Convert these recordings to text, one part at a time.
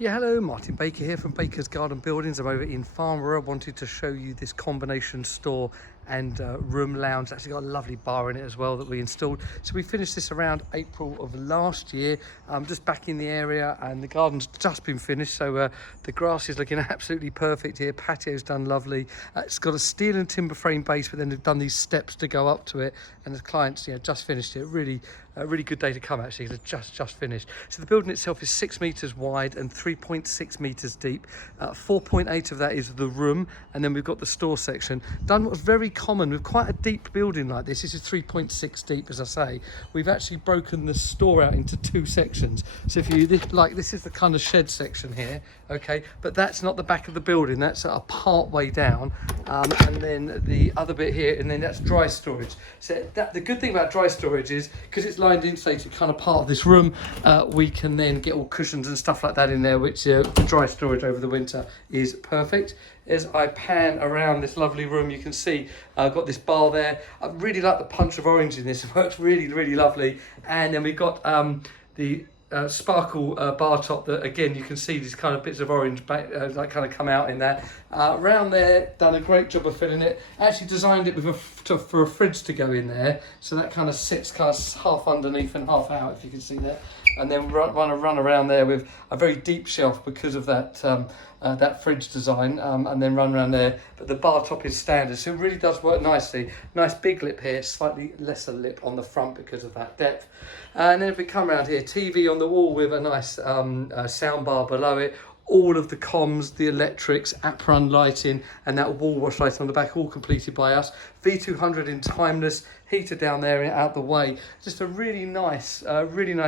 Yeah, hello, Martin Baker here from Baker's Garden Buildings. I'm over in Farnborough. I wanted to show you this combination store and room lounge. Actually got a lovely bar in it as well that we installed. So we finished this around April of last year. I'm just back in the area and the garden's just been finished. So the grass is looking absolutely perfect here. Patio's done lovely. It's got a steel and timber frame base, but then they've done these steps to go up to it. And the clients, just finished it. Really good day to come actually. It's just finished. So the building itself is 6 meters wide and 3.6 meters deep. 4.8 of that is the room, and then we've got the store section. Done what's very common with quite a deep building like this. This is 3.6 deep, as I say. We've actually broken the store out into two sections. So if you this is the kind of shed section here, okay, but that's not the back of the building. That's a part way down, and then the other bit here, and then that's dry storage. So the good thing about dry storage is because it's lined insulated, kind of part of this room, we can then get all cushions and stuff like that in there, which dry storage over the winter is perfect. As I pan around this lovely room, you can see I've got this bar there. I really like the punch of orange in this. It works really lovely. And then we've got the sparkle bar top that, again, you can see these kind of bits of orange like kind of come out in that. Around there, done a great job of filling it. Actually designed it with for a fridge to go in there, so that kind of sits kind of half underneath and half out, if you can see that. And then run around there with a very deep shelf because of that that fridge design, and then run around there. But the bar top is standard, so it really does work nicely. Nice big lip here, slightly lesser lip on the front because of that depth. And then if we come around here, TV on the wall with a nice sound bar below it. All of the comms, the electrics, app-run lighting, and that wall wash light on the back, all completed by us. V200 in timeless, heater down there and out the way. Just a really nice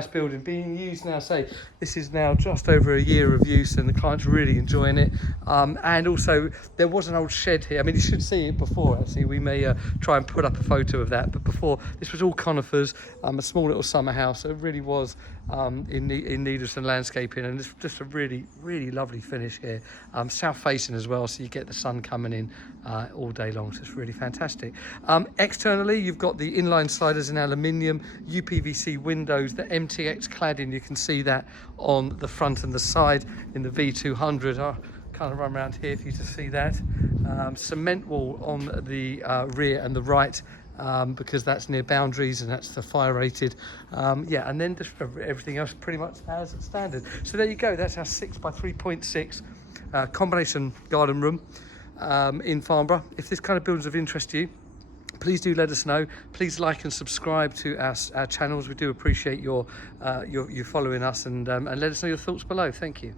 building being used now. Say this is now just over a year of use, and the client's really enjoying it. And also there was an old shed here. I mean, you should see it before. Actually, we may try and put up a photo of that. But before, this was all conifers, a small little summer house. So it really was in need of some landscaping, and it's just a really lovely finish here. South facing as well, so you get the sun coming in all day long. So it's really fantastic. Externally, you've got the inline sliders in aluminium, UPVC windows, the MTX cladding. You can see that on the front and the side in the V200. I'll kind of run around here for you to see that. Cement wall on the rear and the right, because that's near boundaries and that's the fire rated. Yeah, and then just everything else pretty much as standard. So there you go. That's our 6 by 3.6 combination garden room in Farnborough. If this kind of building's of interest to you, please do let us know. Please like and subscribe to our channels. We do appreciate your following us, and let us know your thoughts below. Thank you.